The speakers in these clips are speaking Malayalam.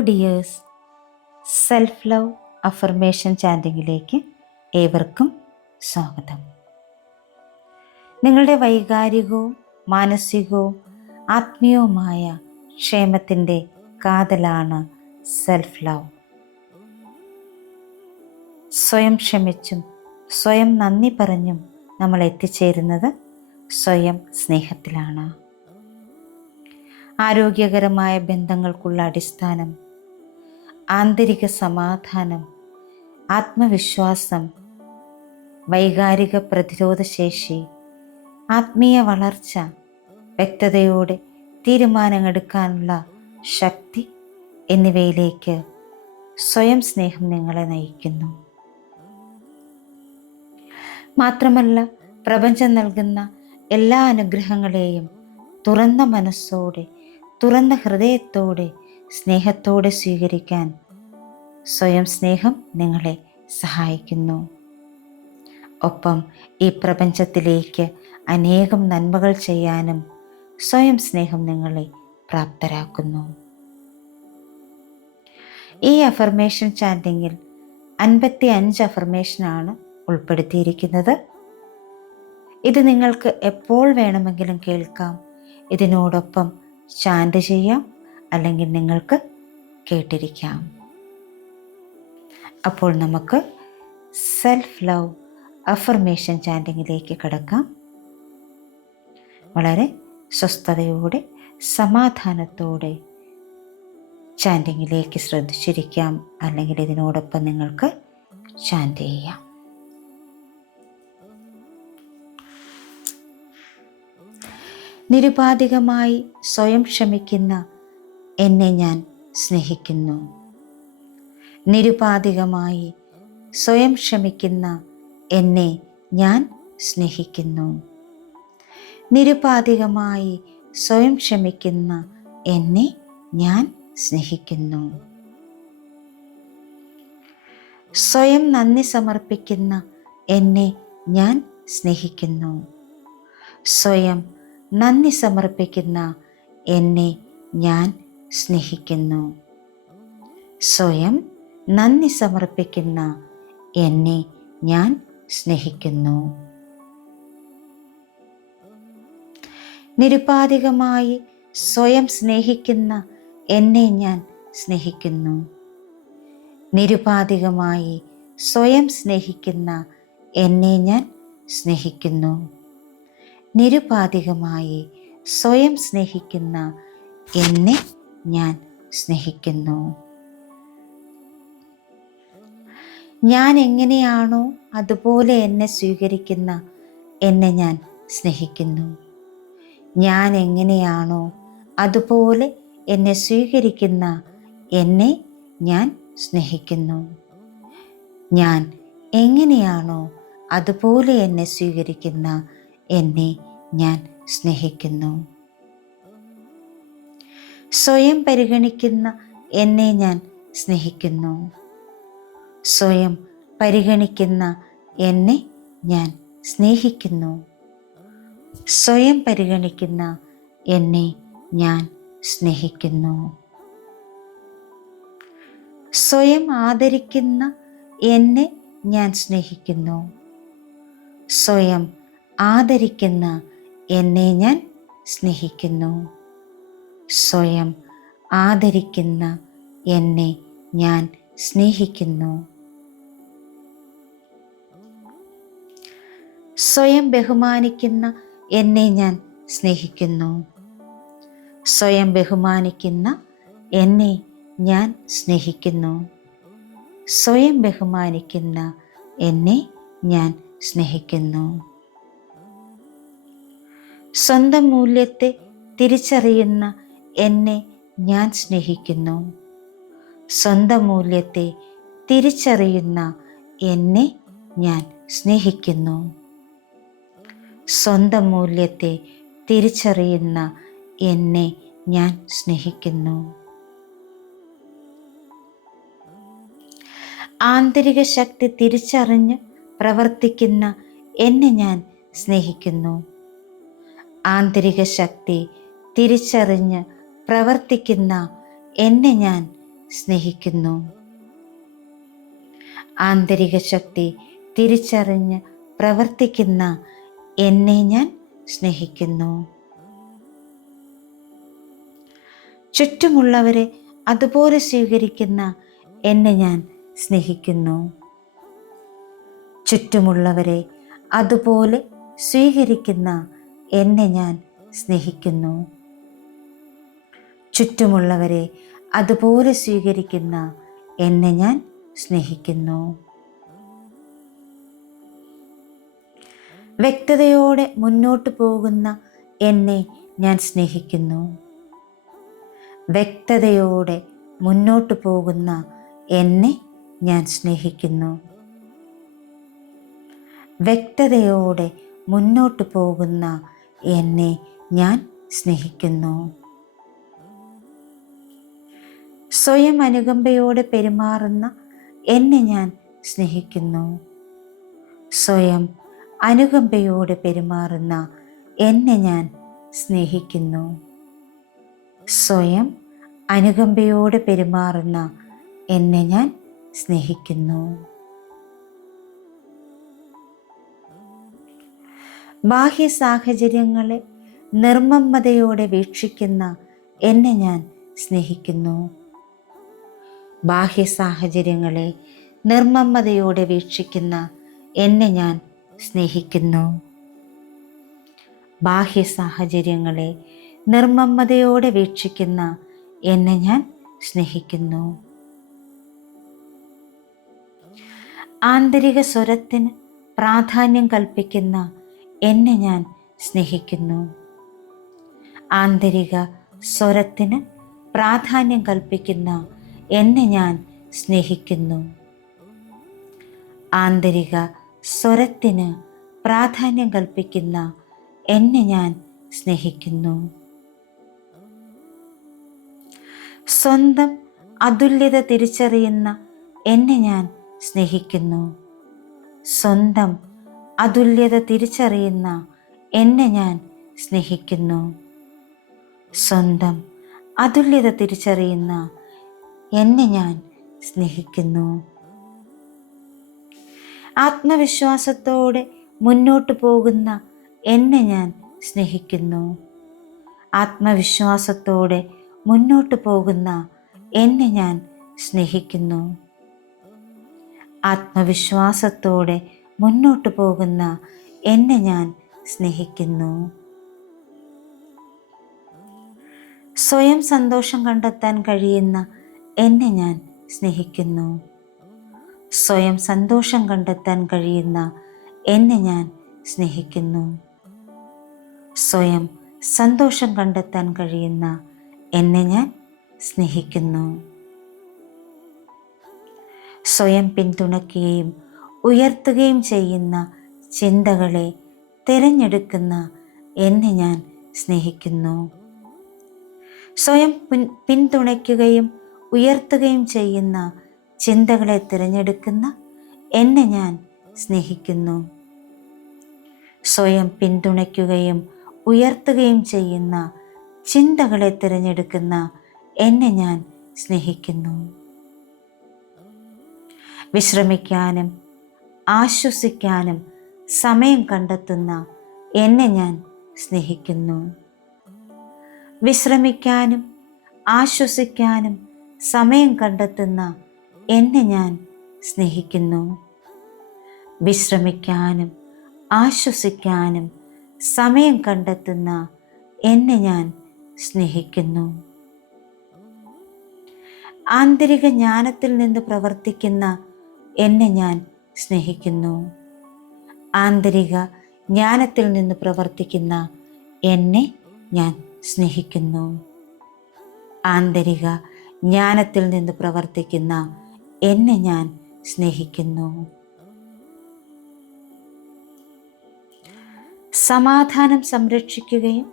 ഡിയേഴ്സ് സെൽഫ് ലവ് അഫർമേഷൻ ചാൻഡിങ്ങിലേക്ക് ഏവർക്കും സ്വാഗതം. നിങ്ങളുടെ വൈകാരികവും മാനസികവും ആത്മീയവുമായ ക്ഷേമത്തിന്റെ കാതലാണ് സെൽഫ് ലവ് സ്വയം ക്ഷമിച്ചും സ്വയം നന്ദി പറഞ്ഞും നമ്മൾ എത്തിച്ചേരുന്നത് സ്വയം സ്നേഹത്തിലാണ്. ആരോഗ്യകരമായ ബന്ധങ്ങൾക്കുള്ള അടിസ്ഥാനം ആന്തരിക സമാധാനം ആത്മവിശ്വാസം വൈകാരിക പ്രതിരോധശേഷി ആത്മീയ വളർച്ച വ്യക്തതയോടെ തീരുമാനമെടുക്കാനുള്ള ശക്തി എന്നിവയിലേക്ക് സ്വയം സ്നേഹം നിങ്ങളെ നയിക്കുന്നു. മാത്രമല്ല പ്രപഞ്ചം നൽകുന്ന എല്ലാ അനുഗ്രഹങ്ങളെയും തുറന്ന മനസ്സോടെ തുറന്ന ഹൃദയത്തോടെ സ്നേഹത്തോടെ സ്വീകരിക്കാൻ സ്വയം സ്നേഹം നിങ്ങളെ സഹായിക്കുന്നു. ഒപ്പം ഈ പ്രപഞ്ചത്തിലേക്ക് അനേകം നന്മകൾ ചെയ്യാനും സ്വയം സ്നേഹം നിങ്ങളെ പ്രാപ്തരാക്കുന്നു. ഈ അഫർമേഷൻ ചാൻഡിങ്ങിൽ അൻപത്തി അഞ്ച് അഫർമേഷനാണ് ഉൾപ്പെടുത്തിയിരിക്കുന്നത്. ഇത് നിങ്ങൾക്ക് എപ്പോൾ വേണമെങ്കിലും കേൾക്കാം. ഇതിനോടൊപ്പം ചാൻഡ് ചെയ്യാം അല്ലെങ്കിൽ നിങ്ങൾക്ക് കേട്ടിരിക്കാം. അപ്പോൾ നമുക്ക് സെൽഫ് ലവ് അഫർമേഷൻ ചാൻഡിങ്ങിലേക്ക് കിടക്കാം. വളരെ സ്വസ്ഥതയോടെ സമാധാനത്തോടെ ചാൻഡിങ്ങിലേക്ക് ശ്രദ്ധിച്ചിരിക്കാം. അല്ലെങ്കിൽ ഇതിനോടൊപ്പം നിങ്ങൾക്ക് ചാൻഡ് ചെയ്യാം. നിരുപാധികമായി സ്വയം ക്ഷമിക്കുന്ന എന്നെ ഞാൻ സ്നേഹിക്കുന്നു. നിരുപാധികമായി സ്വയം ക്ഷമിക്കുന്ന എന്നെ ഞാൻ സ്നേഹിക്കുന്നു. നിരുപാധികമായി സ്വയം ക്ഷമിക്കുന്ന എന്നെ ഞാൻ സ്നേഹിക്കുന്നു. സ്വയം നന്ദി സമർപ്പിക്കുന്ന എന്നെ ഞാൻ സ്നേഹിക്കുന്നു. സ്വയം നന്ദി സമർപ്പിക്കുന്ന എന്നെ ഞാൻ സ്നേഹിക്കുന്നു. സ്വയം നന്ദി സമർപ്പിക്കുന്ന എന്നെ ഞാൻ സ്നേഹിക്കുന്നു. നിരുപാധികമായി സ്വയം സ്നേഹിക്കുന്ന എന്നെ ഞാൻ സ്നേഹിക്കുന്നു. നിരുപാധികമായി സ്വയം സ്നേഹിക്കുന്ന എന്നെ ഞാൻ സ്നേഹിക്കുന്നു. നിരുപാധികമായി സ്വയം സ്നേഹിക്കുന്ന എന്നെ ഞാൻ സ്നേഹിക്കുന്നു. ഞാൻ എങ്ങനെയാണോ അതുപോലെ എന്നെ സ്വീകരിക്കുന്ന എന്നെ ഞാൻ സ്നേഹിക്കുന്നു. ഞാൻ എങ്ങനെയാണോ അതുപോലെ എന്നെ സ്വീകരിക്കുന്ന എന്നെ ഞാൻ സ്നേഹിക്കുന്നു. ഞാൻ എങ്ങനെയാണോ അതുപോലെ എന്നെ സ്വീകരിക്കുന്ന എന്നെ ഞാൻ സ്നേഹിക്കുന്നു. സ്വയം പരിഗണിക്കുന്ന എന്നെ ഞാൻ സ്നേഹിക്കുന്നു. സ്വയം പരിഗണിക്കുന്ന എന്നെ ഞാൻ സ്നേഹിക്കുന്നു. സ്വയം പരിഗണിക്കുന്ന എന്നെ ഞാൻ സ്നേഹിക്കുന്നു. സ്വയം ആദരിക്കുന്ന എന്നെ ഞാൻ സ്നേഹിക്കുന്നു. സ്വയം ആദരിക്കുന്ന എന്നെ ഞാൻ സ്നേഹിക്കുന്നു. സ്വയം ആദരിക്കുന്ന എന്നെ ഞാൻ സ്നേഹിക്കുന്നു. സ്വയം ബഹുമാനിക്കുന്ന എന്നെ ഞാൻ സ്നേഹിക്കുന്നു. സ്വയം ബഹുമാനിക്കുന്ന എന്നെ ഞാൻ സ്നേഹിക്കുന്നു. സ്വയം ബഹുമാനിക്കുന്ന എന്നെ ഞാൻ സ്നേഹിക്കുന്നു. സ്വന്തം മൂല്യത്തെ തിരിച്ചറിയുന്ന എന്നെ ഞാൻ സ്നേഹിക്കുന്നു. സ്വന്തം മൂല്യത്തെ തിരിച്ചറിയുന്ന എന്നെ ഞാൻ സ്നേഹിക്കുന്നു. സ്വന്തം മൂല്യത്തെ തിരിച്ചറിയുന്ന എന്നെ ഞാൻ സ്നേഹിക്കുന്നു. ആന്തരിക ശക്തി തിരിച്ചറിഞ്ഞ് പ്രവർത്തിക്കുന്ന എന്നെ ഞാൻ സ്നേഹിക്കുന്നു. ആന്തരിക ശക്തി തിരിച്ചറിഞ്ഞ് പ്രവർത്തിക്കുന്ന എന്നെ ഞാൻ സ്നേഹിക്കുന്നു. ആന്തരിക ശക്തി തിരിച്ചറിഞ്ഞ് പ്രവർത്തിക്കുന്ന എന്നെ ഞാൻ സ്നേഹിക്കുന്നു. ചുറ്റുമുള്ളവരെ അതുപോലെ സ്വീകരിക്കുന്ന എന്നെ ഞാൻ സ്നേഹിക്കുന്നു. ചുറ്റുമുള്ളവരെ അതുപോലെ സ്വീകരിക്കുന്ന എന്നെ ഞാൻ സ്നേഹിക്കുന്നു. ചുറ്റുമുള്ളവരെ അതുപോലെ സ്വീകരിക്കുന്ന എന്നെ ഞാൻ സ്നേഹിക്കുന്നു. വ്യക്തതയോടെ മുന്നോട്ട് പോകുന്ന എന്നെ ഞാൻ സ്നേഹിക്കുന്നു. വ്യക്തതയോടെ മുന്നോട്ട് പോകുന്ന എന്നെ ഞാൻ സ്നേഹിക്കുന്നു. വ്യക്തതയോടെ മുന്നോട്ട് പോകുന്ന എന്നെ ഞാൻ സ്നേഹിക്കുന്നു. സ്വയം അനുകമ്പയോടെ പെരുമാറുന്ന എന്നെ ഞാൻ സ്നേഹിക്കുന്നു. സ്വയം അനുകമ്പയോടെ പെരുമാറുന്ന എന്നെ ഞാൻ സ്നേഹിക്കുന്നു. സ്വയം അനുകമ്പയോടെ പെരുമാറുന്ന എന്നെ ഞാൻ സ്നേഹിക്കുന്നു. ബാഹ്യ സാഹചര്യങ്ങളെ നിർമ്മമതയോടെ വീക്ഷിക്കുന്ന എന്നെ ഞാൻ സ്നേഹിക്കുന്നു. ബാഹ്യ സാഹചര്യങ്ങളെ നിർമ്മമതയോടെ വീക്ഷിക്കുന്ന എന്നെ ഞാൻ സ്നേഹിക്കുന്നു. ബാഹ്യ സാഹചര്യങ്ങളെ നിർമ്മമതയോടെ വീക്ഷിക്കുന്ന എന്നെ ഞാൻ സ്നേഹിക്കുന്നു. ആന്തരിക സ്വരത്തിന് പ്രാധാന്യം കൽപ്പിക്കുന്ന എന്നെ ഞാൻ സ്നേഹിക്കുന്നു. ആന്തരിക സ്വരത്തിന് പ്രാധാന്യം കൽപ്പിക്കുന്ന എന്നെ ഞാൻ സ്നേഹിക്കുന്നു. ആന്തരിക സ്വരത്തിന് പ്രാധാന്യം കൽപ്പിക്കുന്ന എന്നെ ഞാൻ സ്നേഹിക്കുന്നു. സ്വന്തം അതുല്യത തിരിച്ചറിയുന്ന എന്നെ ഞാൻ സ്നേഹിക്കുന്നു. സ്വന്തം അതുല്യത തിരിച്ചറിയുന്ന എന്നെ ഞാൻ സ്നേഹിക്കുന്നു. സ്വന്തം അതുല്യത തിരിച്ചറിയുന്ന എന്നെ ഞാൻ സ്നേഹിക്കുന്നു. ആത്മവിശ്വാസത്തോടെ മുന്നോട്ട് പോകുന്ന എന്നെ ഞാൻ സ്നേഹിക്കുന്നു. ആത്മവിശ്വാസത്തോടെ മുന്നോട്ട് പോകുന്ന എന്നെ ഞാൻ സ്നേഹിക്കുന്നു. ആത്മവിശ്വാസത്തോടെ മുന്നോട്ട് പോകുന്ന എന്നെ ഞാൻ സ്നേഹിക്കുന്നു. സ്വയം സന്തോഷം കണ്ടെത്താൻ കഴിയുന്ന എന്നെ ഞാൻ സ്നേഹിക്കുന്നു. സ്വയം സന്തോഷം കണ്ടെത്താൻ കഴിയുന്ന എന്നെ ഞാൻ സ്നേഹിക്കുന്നു. സ്വയം സന്തോഷം കണ്ടെത്താൻ കഴിയുന്ന എന്നെ ഞാൻ സ്നേഹിക്കുന്നു. സ്വയം പിന്തുണയ്ക്കുകയും ഉയർത്തുകയും ചെയ്യുന്ന ചിന്തകളെ തിരഞ്ഞെടുക്കുന്ന എന്നെ ഞാൻ സ്നേഹിക്കുന്നു. സ്വയം പിന്തുണയ്ക്കുകയും ഉയർത്തുകയും ചെയ്യുന്ന ചിന്തകളെ തിരഞ്ഞെടുക്കുന്ന എന്നെ ഞാൻ സ്നേഹിക്കുന്നു. സ്വയം പിന്തുണയ്ക്കുകയും ഉയർത്തുകയും ചെയ്യുന്ന ചിന്തകളെ തിരഞ്ഞെടുക്കുന്ന എന്നെ ഞാൻ സ്നേഹിക്കുന്നു. വിശ്രമിക്കാനും ആശ്വസിക്കാനും സമയം കണ്ടെത്തുന്ന എന്നെ ഞാൻ സ്നേഹിക്കുന്നു. വിശ്രമിക്കാനും ആശ്വസിക്കാനും സമയം കണ്ടെത്തുന്ന എന്നെ ഞാൻ സ്നേഹിക്കുന്നു. വിശ്രമിക്കാനും ആശ്വസിക്കാനും സമയം കണ്ടെത്തുന്ന എന്നെ ഞാൻ സ്നേഹിക്കുന്നു. ആന്തരിക ജ്ഞാനത്തിൽ നിന്ന് പ്രവർത്തിക്കുന്ന എന്നെ ഞാൻ സ്നേഹിക്കുന്നു. ആന്തരിക ജ്ഞാനത്തിൽ നിന്ന് പ്രവർത്തിക്കുന്ന എന്നെ ഞാൻ സ്നേഹിക്കുന്നു. ആന്തരിക ജ്ഞാനത്തിൽ നിന്ന് പ്രവർത്തിക്കുന്ന എന്നെ ഞാൻ സ്നേഹിക്കുന്നു. സമാധാനം സംരക്ഷിക്കുകയും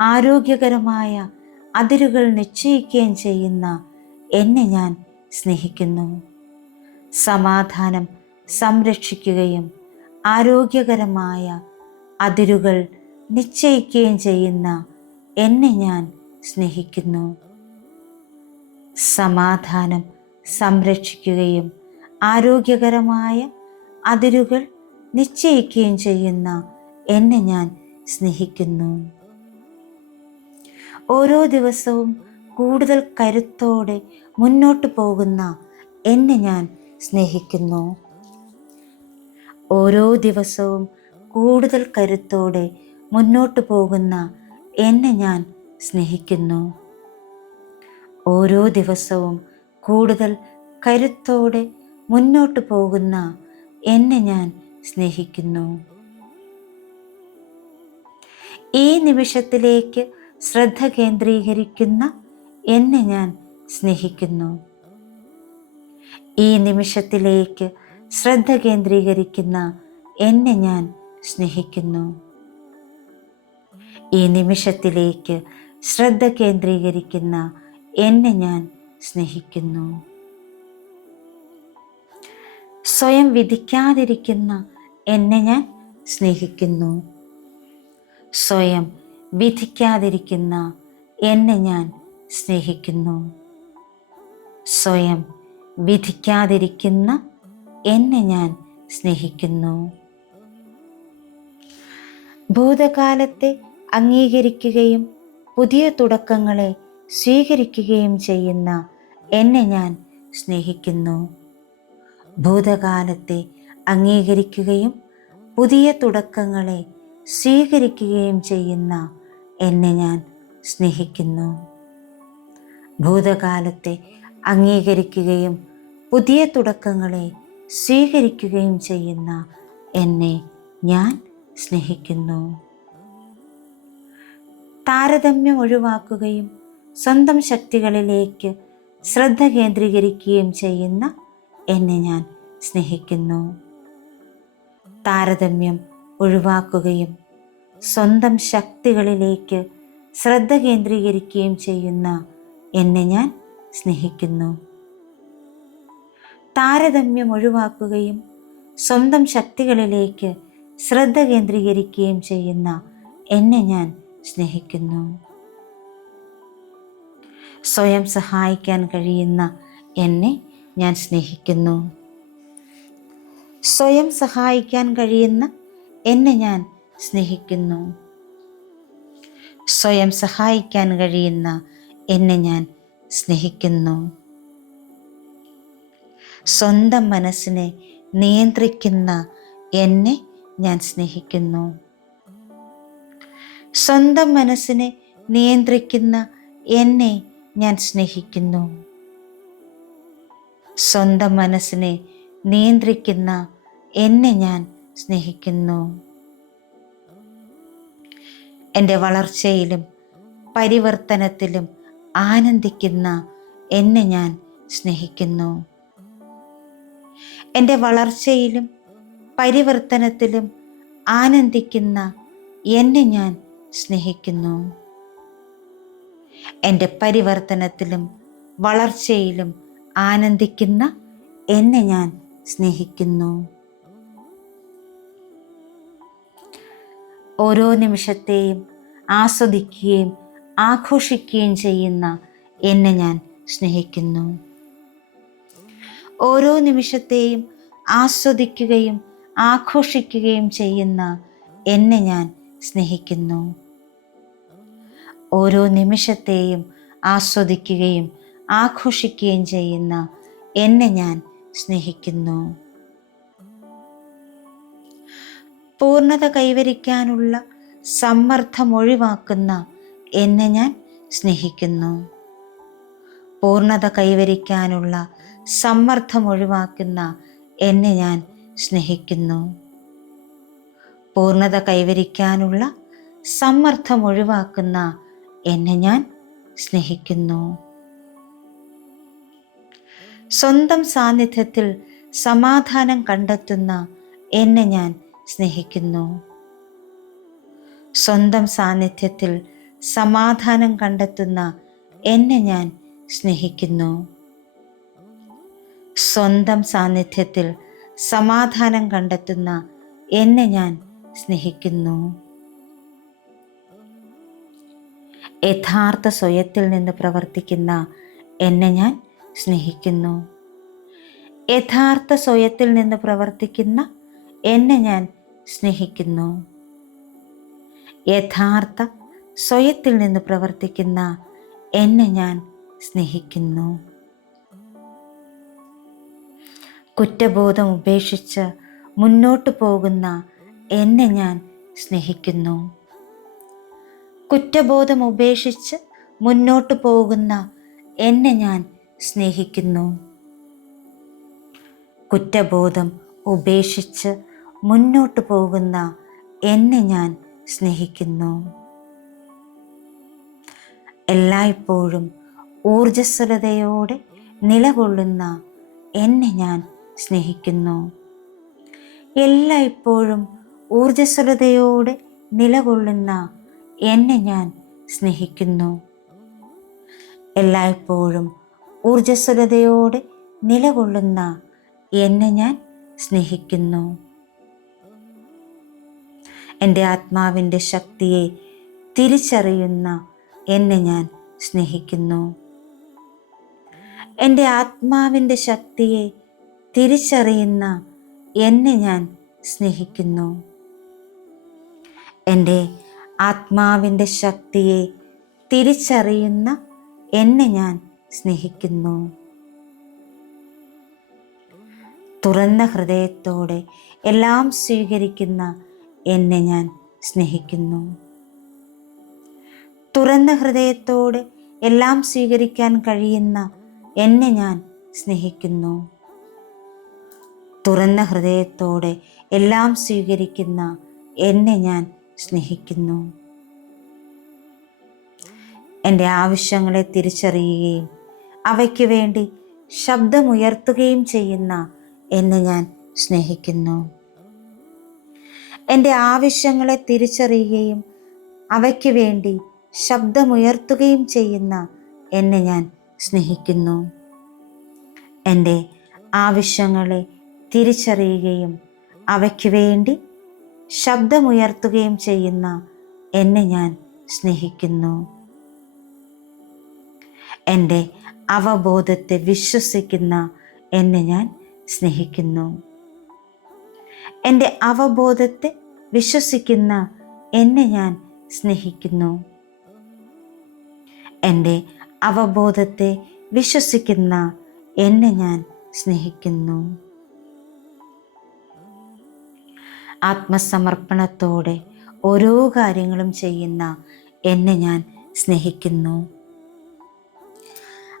ആരോഗ്യകരമായ അതിരുകൾ നിശ്ചയിക്കുകയും ചെയ്യുന്ന എന്നെ ഞാൻ സ്നേഹിക്കുന്നു. സമാധാനം സംരക്ഷിക്കുകയും ആരോഗ്യകരമായ അതിരുകൾ നിശ്ചയിക്കുകയും ചെയ്യുന്ന എന്നെ ഞാൻ സ്നേഹിക്കുന്നു. സമാധാനം സംരക്ഷിക്കുകയും ആരോഗ്യകരമായ അതിരുകൾ നിശ്ചയിക്കുകയും ചെയ്യുന്ന എന്നെ ഞാൻ സ്നേഹിക്കുന്നു. ഓരോ ദിവസവും കൂടുതൽ കരുത്തോടെ മുന്നോട്ട് പോകുന്ന എന്നെ ഞാൻ സ്നേഹിക്കുന്നു. ഓരോ ദിവസവും കൂടുതൽ കരുത്തോടെ മുന്നോട്ട് പോകുന്ന എന്നെ ഞാൻ സ്നേഹിക്കുന്നു. ഓരോ ദിവസവും കൂടുതൽ കരുത്തോടെ മുന്നോട്ട് പോകുന്ന എന്നെ ഞാൻ സ്നേഹിക്കുന്നു. ഈ നിമിഷത്തിലേക്ക് ശ്രദ്ധ കേന്ദ്രീകരിക്കുന്ന എന്നെ ഞാൻ സ്നേഹിക്കുന്നു. ഈ നിമിഷത്തിലേക്ക് ശ്രദ്ധ കേന്ദ്രീകരിക്കുന്ന എന്നെ ഞാൻ സ്നേഹിക്കുന്നു. ഈ നിമിഷത്തിലേക്ക് ശ്രദ്ധ കേന്ദ്രീകരിക്കുന്ന എന്നെ ഞാൻ സ്നേഹിക്കുന്നു. സ്വയം വിധിക്കാതിരിക്കുന്ന എന്നെ ഞാൻ സ്നേഹിക്കുന്നു. സ്വയം വിധിക്കാതിരിക്കുന്ന എന്നെ ഞാൻ സ്നേഹിക്കുന്നു. സ്വയം വിധിക്കാതിരിക്കുന്ന എന്നെ ഞാൻ സ്നേഹിക്കുന്നു. ഭൂതകാലത്തെ അംഗീകരിക്കുകയും പുതിയ തുടക്കങ്ങളെ സ്വീകരിക്കുകയും ചെയ്യുന്ന എന്നെ ഞാൻ സ്നേഹിക്കുന്നു. ഭൂതകാലത്തെ അംഗീകരിക്കുകയും പുതിയ തുടക്കങ്ങളെ സ്വീകരിക്കുകയും ചെയ്യുന്ന എന്നെ ഞാൻ സ്നേഹിക്കുന്നു. ഭൂതകാലത്തെ അംഗീകരിക്കുകയും പുതിയ തുടക്കങ്ങളെ സ്വീകരിക്കുകയും ചെയ്യുന്ന എന്നെ ഞാൻ സ്നേഹിക്കുന്നു. താരതമ്യം ഒഴിവാക്കുകയും സ്വന്തം ശക്തികളിലേക്ക് ശ്രദ്ധ കേന്ദ്രീകരിക്കുകയും ചെയ്യുന്ന എന്നെ ഞാൻ സ്നേഹിക്കുന്നു. താരതമ്യം ഒഴിവാക്കുകയും സ്വന്തം ശക്തികളിലേക്ക് ശ്രദ്ധ കേന്ദ്രീകരിക്കുകയും ചെയ്യുന്ന എന്നെ ഞാൻ സ്നേഹിക്കുന്നു. താരതമ്യം ഒഴിവാക്കുകയും സ്വന്തം ശക്തികളിലേക്ക് ശ്രദ്ധ കേന്ദ്രീകരിക്കുകയും ചെയ്യുന്ന എന്നെ ഞാൻ സ്നേഹിക്കുന്നു. സ്വയം സഹായിക്കാൻ കഴിയുന്ന എന്നെ ഞാൻ സ്നേഹിക്കുന്നു. സ്വയം സഹായിക്കാൻ കഴിയുന്ന എന്നെ ഞാൻ സ്നേഹിക്കുന്നു. സ്വയം സഹായിക്കാൻ കഴിയുന്ന എന്നെ ഞാൻ സ്നേഹിക്കുന്നു. സ്വന്തം മനസ്സിനെ നിയന്ത്രിക്കുന്ന എന്നെ ഞാൻ സ്നേഹിക്കുന്നു. സ്വന്തം മനസ്സിനെ നിയന്ത്രിക്കുന്ന എന്നെ ഞാൻ സ്നേഹിക്കുന്നു. സ്വന്തം മനസ്സിനെ നിയന്ത്രിക്കുന്ന എന്നെ ഞാൻ സ്നേഹിക്കുന്നു. എന്റെ വളർച്ചയിലും പരിവർത്തനത്തിലും ആനന്ദിക്കുന്ന എന്നെ ഞാൻ സ്നേഹിക്കുന്നു. എന്റെ വളർച്ചയിലും പരിവർത്തനത്തിലും ആനന്ദിക്കുന്ന എന്നെ ഞാൻ സ്നേഹിക്കുന്നു. എന്റെ പരിവർത്തനത്തിലും വളർച്ചയിലും ആനന്ദിക്കുന്ന എന്നെ ഞാൻ സ്നേഹിക്കുന്നു. ഓരോ നിമിഷത്തെയും ആസ്വദിക്കുകയും ആഘോഷിക്കുകയും ചെയ്യുന്ന എന്നെ ഞാൻ സ്നേഹിക്കുന്നു. ഓരോ നിമിഷത്തെയും ആസ്വദിക്കുകയും ആഘോഷിക്കുകയും ചെയ്യുന്ന എന്നെ ഞാൻ സ്നേഹിക്കുന്നു. ഓരോ നിമിഷത്തെയും ആസ്വദിക്കുകയും ആഘോഷിക്കുകയും ചെയ്യുന്ന എന്നെ ഞാൻ സ്നേഹിക്കുന്നു. പൂർണത കൈവരിക്കാനുള്ള സമ്മർദ്ദം ഒഴിവാക്കുന്ന എന്നെ ഞാൻ സ്നേഹിക്കുന്നു. പൂർണത കൈവരിക്കാനുള്ള സമ്മർദ്ദം ഒഴിവാക്കുന്ന എന്നെ ഞാൻ സ്നേഹിക്കുന്നു. പൂർണത കൈവരിക്കാനുള്ള സമ്മർദ്ദം ഒഴിവാക്കുന്ന എന്നെ ഞാൻ സ്നേഹിക്കുന്നു. സ്വന്തം സാന്നിധ്യത്തിൽ സമാധാനം കണ്ടെത്തുന്ന എന്നെ ഞാൻ സ്നേഹിക്കുന്നു. സ്വന്തം സാന്നിധ്യത്തിൽ സമാധാനം കണ്ടെത്തുന്ന എന്നെ ഞാൻ സ്നേഹിക്കുന്നു. സ്വന്തം സാന്നിധ്യത്തിൽ സമാധാനം കണ്ടെത്തുന്ന എന്നെ ഞാൻ സ്നേഹിക്കുന്നു. യഥാർത്ഥ സ്വയത്തിൽ നിന്ന് പ്രവർത്തിക്കുന്ന എന്നെ ഞാൻ സ്നേഹിക്കുന്നു. യഥാർത്ഥ സ്വയത്തിൽ നിന്ന് പ്രവർത്തിക്കുന്ന എന്നെ ഞാൻ സ്നേഹിക്കുന്നു. യഥാർത്ഥ സ്വയത്തിൽ നിന്ന് പ്രവർത്തിക്കുന്ന എന്നെ ഞാൻ സ്നേഹിക്കുന്നു. കുറ്റബോധം ഉപേക്ഷിച്ച് മുന്നോട്ട് പോകുന്ന എന്നെ ഞാൻ സ്നേഹിക്കുന്നു. കുറ്റബോധം ഉപേക്ഷിച്ച് മുന്നോട്ട് പോകുന്ന എന്നെ ഞാൻ സ്നേഹിക്കുന്നു. കുറ്റബോധം ഉപേക്ഷിച്ച് മുന്നോട്ട് പോകുന്ന എന്നെ ഞാൻ സ്നേഹിക്കുന്നു. എല്ലായ്പ്പോഴും ഊർജസ്വലതയോടെ നിലകൊള്ളുന്ന എന്നെ ഞാൻ സ്നേഹിക്കുന്നു. എല്ലായ്പ്പോഴും ഊർജസ്വലതയോടെ നിലകൊള്ളുന്ന എന്നെ ഞാൻ സ്നേഹിക്കുന്നു. എല്ലായ്പ്പോഴും ഊർജസ്വലതയോടെ നിലകൊള്ളുന്ന എന്നെ ഞാൻ സ്നേഹിക്കുന്നു. എന്റെ ആത്മാവിന്റെ ശക്തിയെ തിരിച്ചറിയുന്ന എന്നെ ഞാൻ സ്നേഹിക്കുന്നു. എന്റെ ആത്മാവിന്റെ ശക്തിയെ തിരിച്ചറിയുന്ന എന്നെ ഞാൻ സ്നേഹിക്കുന്നു. എന്റെ ആത്മാവിന്റെ ശക്തിയെ തിരിച്ചറിയുന്ന എന്നെ ഞാൻ സ്നേഹിക്കുന്നു. തുറന്ന ഹൃദയത്തോടെ എല്ലാം സ്വീകരിക്കുന്ന എന്നെ ഞാൻ സ്നേഹിക്കുന്നു. തുറന്ന ഹൃദയത്തോടെ എല്ലാം സ്വീകരിക്കാൻ കഴിയുന്ന എന്നെ ഞാൻ സ്നേഹിക്കുന്നു. തുറന്ന ഹൃദയത്തോടെ എല്ലാം സ്വീകരിക്കുന്ന എന്നെ ഞാൻ സ്നേഹിക്കുന്നു. എന്റെ ആവശ്യങ്ങളെ തിരിച്ചറിയുകയും അവയ്ക്ക് വേണ്ടി ശബ്ദമുയർത്തുകയും ചെയ്യുന്ന എന്നെ ഞാൻ സ്നേഹിക്കുന്നു. എന്റെ ആവശ്യങ്ങളെ തിരിച്ചറിയുകയും അവയ്ക്ക് വേണ്ടി ശബ്ദമുയർത്തുകയും ചെയ്യുന്ന എന്നെ ഞാൻ സ്നേഹിക്കുന്നു. എന്റെ ആവശ്യങ്ങളെ തിരിച്ചറിയുകയും അവയ്ക്ക് വേണ്ടി ശബ്ദമുയർത്തുകയും ചെയ്യുന്ന എന്നെ ഞാൻ സ്നേഹിക്കുന്നു. എന്റെ അവബോധത്തെ വിശ്വസിക്കുന്ന എന്നെ ഞാൻ സ്നേഹിക്കുന്നു. എന്റെ അവബോധത്തെ വിശ്വസിക്കുന്ന എന്നെ ഞാൻ സ്നേഹിക്കുന്നു. എന്റെ അവബോധത്തെ വിശ്വസിക്കുന്ന എന്നെ ഞാൻ സ്നേഹിക്കുന്നു. ആത്മസമർപ്പണത്തോടെ ഓരോ കാര്യങ്ങളും ചെയ്യുന്ന എന്നെ ഞാൻ സ്നേഹിക്കുന്നു.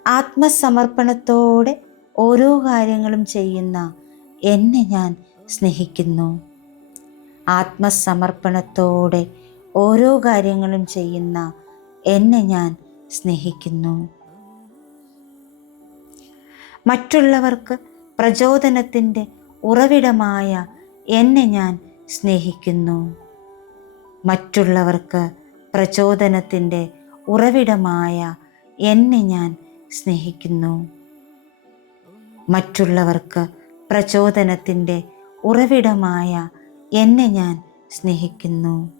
ആത്മസമർപ്പണത്തോടെ ഓരോ കാര്യങ്ങളും ചെയ്യുന്ന എന്നെ ഞാൻ സ്നേഹിക്കുന്നു. ആത്മസമർപ്പണത്തോടെ ഓരോ കാര്യങ്ങളും ചെയ്യുന്ന എന്നെ ഞാൻ സ്നേഹിക്കുന്നു. മറ്റുള്ളവർക്ക് പ്രചോദനത്തിന്റെ ഉറവിടമായ എന്നെ ഞാൻ സ്നേഹിക്കുന്നു. മറ്റുള്ളവർക്ക് പ്രചോദനത്തിന്റെ ഉറവിടമായ എന്നെ ഞാൻ സ്നേഹിക്കുന്നു. മറ്റുള്ളവർക്ക് പ്രചോദനത്തിന്റെ ഉറവിടമായ എന്നെ ഞാൻ സ്നേഹിക്കുന്നു.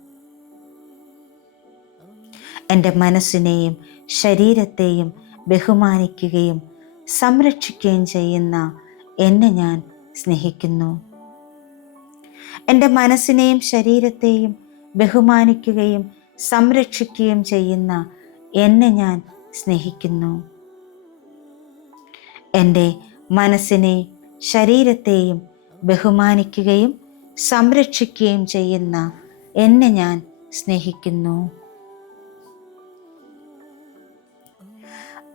എന്റെ മനസ്സിനെയും ശരീരത്തെയും ബഹുമാനിക്കുകയും സംരക്ഷിക്കുകയും ചെയ്യുന്ന എന്നെ ഞാൻ സ്നേഹിക്കുന്നു. എന്റെ മനസ്സിനെയും ശരീരത്തെയും ബഹുമാനിക്കുകയും സംരക്ഷിക്കുകയും ചെയ്യുന്ന എന്നെ ഞാൻ സ്നേഹിക്കുന്നു. എന്റെ മനസ്സിനെ ശരീരത്തെയും ബഹുമാനിക്കുകയും സംരക്ഷിക്കുകയും ചെയ്യുന്ന എന്നെ ഞാൻ സ്നേഹിക്കുന്നു.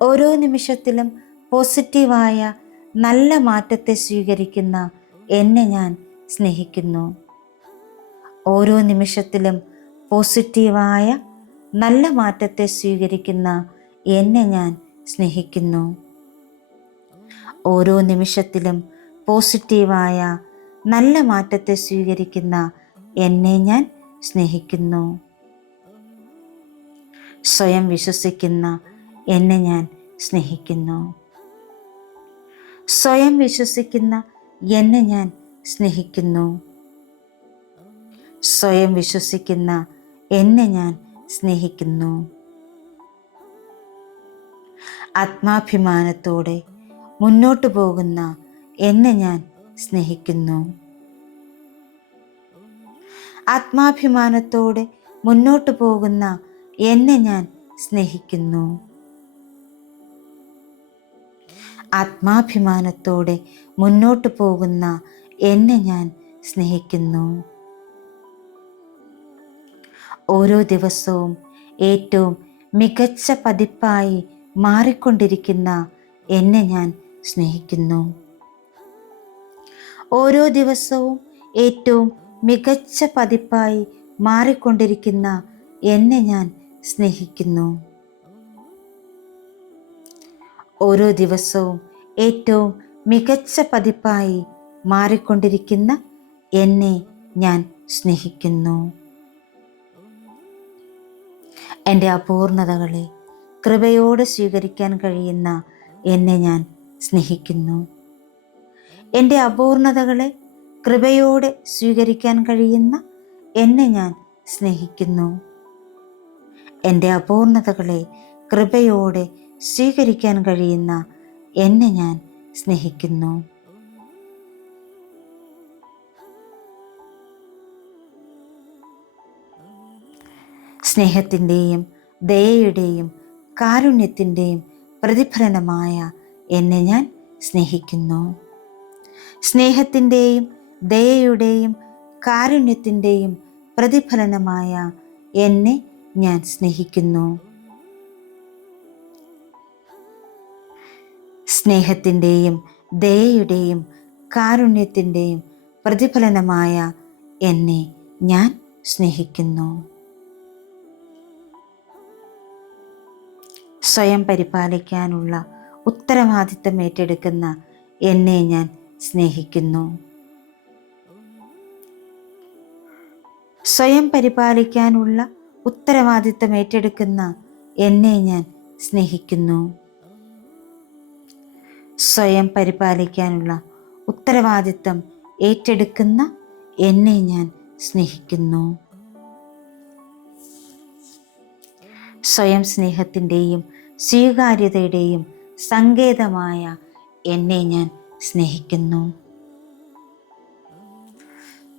ഓരോ നിമിഷത്തിലും പോസിറ്റീവായ നല്ല മാറ്റത്തെ സ്വീകരിക്കുന്ന എന്നെ ഞാൻ സ്നേഹിക്കുന്നു. ഓരോ നിമിഷത്തിലും പോസിറ്റീവായ നല്ല മാറ്റത്തെ സ്വീകരിക്കുന്ന എന്നെ ഞാൻ സ്നേഹിക്കുന്നു. ഓരോ നിമിഷത്തിലും പോസിറ്റീവായ നല്ല മാറ്റത്തെ സ്വീകരിക്കുന്ന എന്നെ ഞാൻ സ്നേഹിക്കുന്നു. സ്വയം വിശ്വസിക്കുന്ന എന്നെ ഞാൻ സ്നേഹിക്കുന്നു. സ്വയം വിശ്വസിക്കുന്ന എന്നെ ഞാൻ സ്നേഹിക്കുന്നു. സ്വയം വിശ്വസിക്കുന്ന എന്നെ ഞാൻ സ്നേഹിക്കുന്നു. ആത്മാഭിമാനത്തോടെ മുന്നോട്ടു പോകുന്ന എന്നെ ഞാൻ സ്നേഹിക്കുന്നു. ആത്മാഭിമാനത്തോടെ മുന്നോട്ടു പോകുന്ന എന്നെ ഞാൻ സ്നേഹിക്കുന്നു. ആത്മാഭിമാനത്തോടെ മുന്നോട്ടു പോകുന്ന എന്നെ ഞാൻ സ്നേഹിക്കുന്നു. ഓരോ ദിവസവും ഏറ്റവും മികച്ച പതിപ്പായി മാറിക്കൊണ്ടിരിക്കുന്ന എന്നെ ഞാൻ സ്നേഹിക്കുന്നു. ഓരോ ദിവസവും ഏറ്റവും മികച്ച പതിപ്പായി മാറിക്കൊണ്ടിരിക്കുന്ന എന്നെ ഞാൻ സ്നേഹിക്കുന്നു. ഓരോ ദിവസവും ഏറ്റവും മികച്ച പതിപ്പായി മാറിക്കൊണ്ടിരിക്കുന്ന എന്നെ ഞാൻ സ്നേഹിക്കുന്നു. എന്റെ അപൂർണതകളെ കൃപയോടെ സ്വീകരിക്കാൻ കഴിയുന്ന എന്നെ ഞാൻ സ്നേഹിക്കുന്നു. എന്റെ അപൂർണതകളെ കൃപയോടെ സ്വീകരിക്കാൻ കഴിയുന്ന എന്നെ ഞാൻ സ്നേഹിക്കുന്നു. എന്റെ അപൂർണതകളെ കൃപയോടെ സ്വീകരിക്കാൻ കഴിയുന്ന എന്നെ ഞാൻ സ്നേഹിക്കുന്നു. സ്നേഹത്തിന്റെയും ദയയുടെയും കാരുണ്യത്തിന്റെയും പ്രതിഫലനമായ എന്നെ ഞാൻ സ്നേഹിക്കുന്നു. സ്നേഹത്തിന്റെയും ദയയുടെയും കാരുണ്യത്തിന്റെയും പ്രതിഫലനമായ എന്നെ ഞാൻ സ്നേഹിക്കുന്നു. സ്നേഹത്തിന്റെയും ദയയുടെയും കാരുണ്യത്തിന്റെയും പ്രതിഫലനമായ എന്നെ ഞാൻ സ്നേഹിക്കുന്നു. സ്വയം പരിപാലിക്കാനുള്ള ഉത്തരവാദിത്തം ഏറ്റെടുക്കുന്ന എന്നെ ഞാൻ സ്നേഹിക്കുന്നു. സ്വയം പരിപാലിക്കാനുള്ള ഉത്തരവാദിത്തം ഏറ്റെടുക്കുന്ന എന്നെ ഞാൻ സ്നേഹിക്കുന്നു. സ്വയം പരിപാലിക്കാനുള്ള ഉത്തരവാദിത്തം ഏറ്റെടുക്കുന്ന എന്നെ ഞാൻ സ്നേഹിക്കുന്നു. സ്വയം സ്നേഹത്തിന്റെയും സ്വീകാര്യതയുടെയും സങ്കേതമായ എന്നെ ഞാൻ സ്നേഹിക്കുന്നു.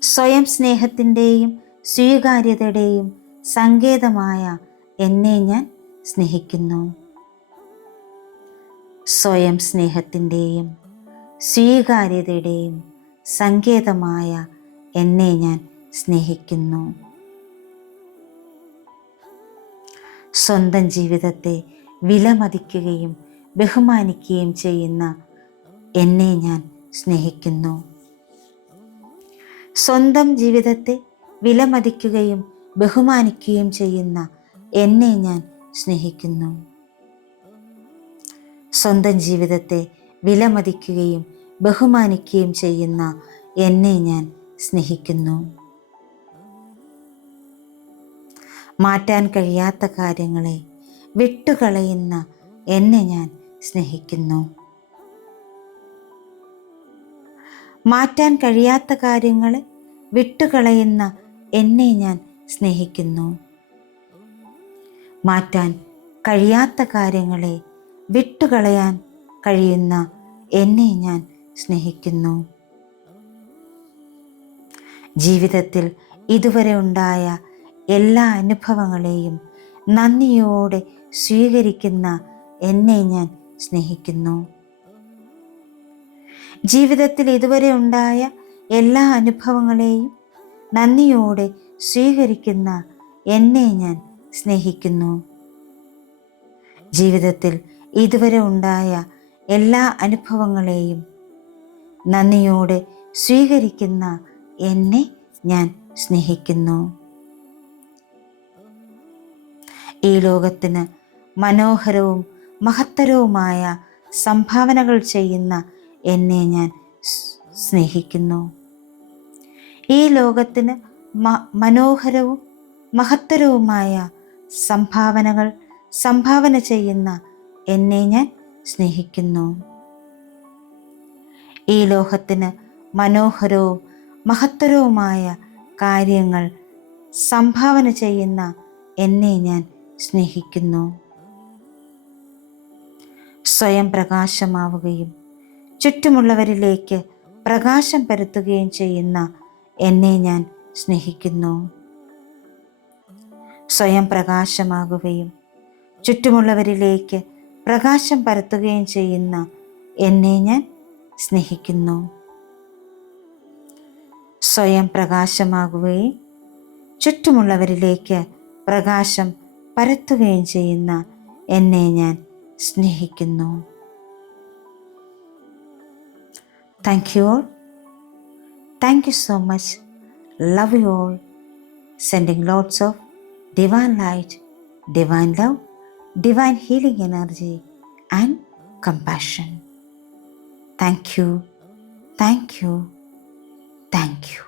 സ്വയം സ്നേഹത്തിന്റെയും സ്വീകാര്യതയുടെയും സങ്കേതമായ എന്നെ ഞാൻ സ്നേഹിക്കുന്നു. സ്വയം സ്നേഹത്തിന്റെയും സ്വീകാര്യതയുടെയും സങ്കേതമായ എന്നെ ഞാൻ സ്നേഹിക്കുന്നു. സ്വന്തം ജീവിതത്തെ വിലമതിക്കുകയും ബഹുമാനിക്കുകയും ചെയ്യുന്ന എന്നെ ഞാൻ സ്നേഹിക്കുന്നു. സ്വന്തം ജീവിതത്തെ വിലമതിക്കുകയും ബഹുമാനിക്കുകയും ചെയ്യുന്ന എന്നെ ഞാൻ സ്നേഹിക്കുന്നു. സ്വന്തം ജീവിതത്തെ വിലമതിക്കുകയും ബഹുമാനിക്കുകയും ചെയ്യുന്ന എന്നെ ഞാൻ സ്നേഹിക്കുന്നു. മാറ്റാൻ കഴിയാത്ത കാര്യങ്ങളെ വിട്ടുകളയുന്ന എന്നെ ഞാൻ സ്നേഹിക്കുന്നു. മാറ്റാൻ കഴിയാത്ത കാര്യങ്ങളെ വിട്ടുകളയുന്ന എന്നെ ഞാൻ സ്നേഹിക്കുന്നു. മാറ്റാൻ കഴിയാത്ത കാര്യങ്ങളെ വിട്ടുകളയാൻ കഴിയുന്ന എന്നെ ഞാൻ സ്നേഹിക്കുന്നു. ജീവിതത്തിൽ ഇതുവരെ ഉണ്ടായ എല്ലാ അനുഭവങ്ങളെയും നന്ദിയോടെ സ്വീകരിക്കുന്ന എന്നെ ഞാൻ സ്നേഹിക്കുന്നു. ജീവിതത്തിൽ ഇതുവരെ ഉണ്ടായ എല്ലാ അനുഭവങ്ങളെയും നന്ദിയോടെ സ്വീകരിക്കുന്ന എന്നെ ഞാൻ സ്നേഹിക്കുന്നു. ജീവിതത്തിൽ ഇതുവരെ ഉണ്ടായ എല്ലാ അനുഭവങ്ങളെയും നന്ദിയോടെ സ്വീകരിക്കുന്ന എന്നെ ഞാൻ സ്നേഹിക്കുന്നു. ഈ ലോകത്തിന് മനോഹരവും മഹത്തരവുമായ സംഭാവനകൾ ചെയ്യുന്ന എന്നെ ഞാൻ സ്നേഹിക്കുന്നു. ഈ ലോകത്തിന് മ മനോഹരവും മഹത്തരവുമായ സംഭാവനകൾ സംഭാവന ചെയ്യുന്ന എന്നെ ഞാൻ സ്നേഹിക്കുന്നു. ഈ ലോകത്തിന് മനോഹരവും മഹത്തരവുമായ കാര്യങ്ങൾ സംഭാവന ചെയ്യുന്ന എന്നെ ഞാൻ സ്നേഹിക്കുന്നു. സ്വയം പ്രകാശമാവുകയും ചുറ്റുമുള്ളവരിലേക്ക് പ്രകാശം പരത്തുകയും ചെയ്യുന്ന എന്നെ ഞാൻ സ്നേഹിക്കുന്നു. സ്വയം പ്രകാശമാകുകയും ചുറ്റുമുള്ളവരിലേക്ക് പ്രകാശം പരത്തുകയും ചെയ്യുന്ന എന്നെ ഞാൻ സ്നേഹിക്കുന്നു. സ്വയം പ്രകാശമാകുകയും ചുറ്റുമുള്ളവരിലേക്ക് പ്രകാശം പരത്തുകയും ചെയ്യുന്ന എന്നെ ഞാൻ സ്നേഹിക്കുന്നു thank you all thank you so much love you all sending lots of divine light, divine love, divine healing energy, and compassion. Thank you, thank you, thank you.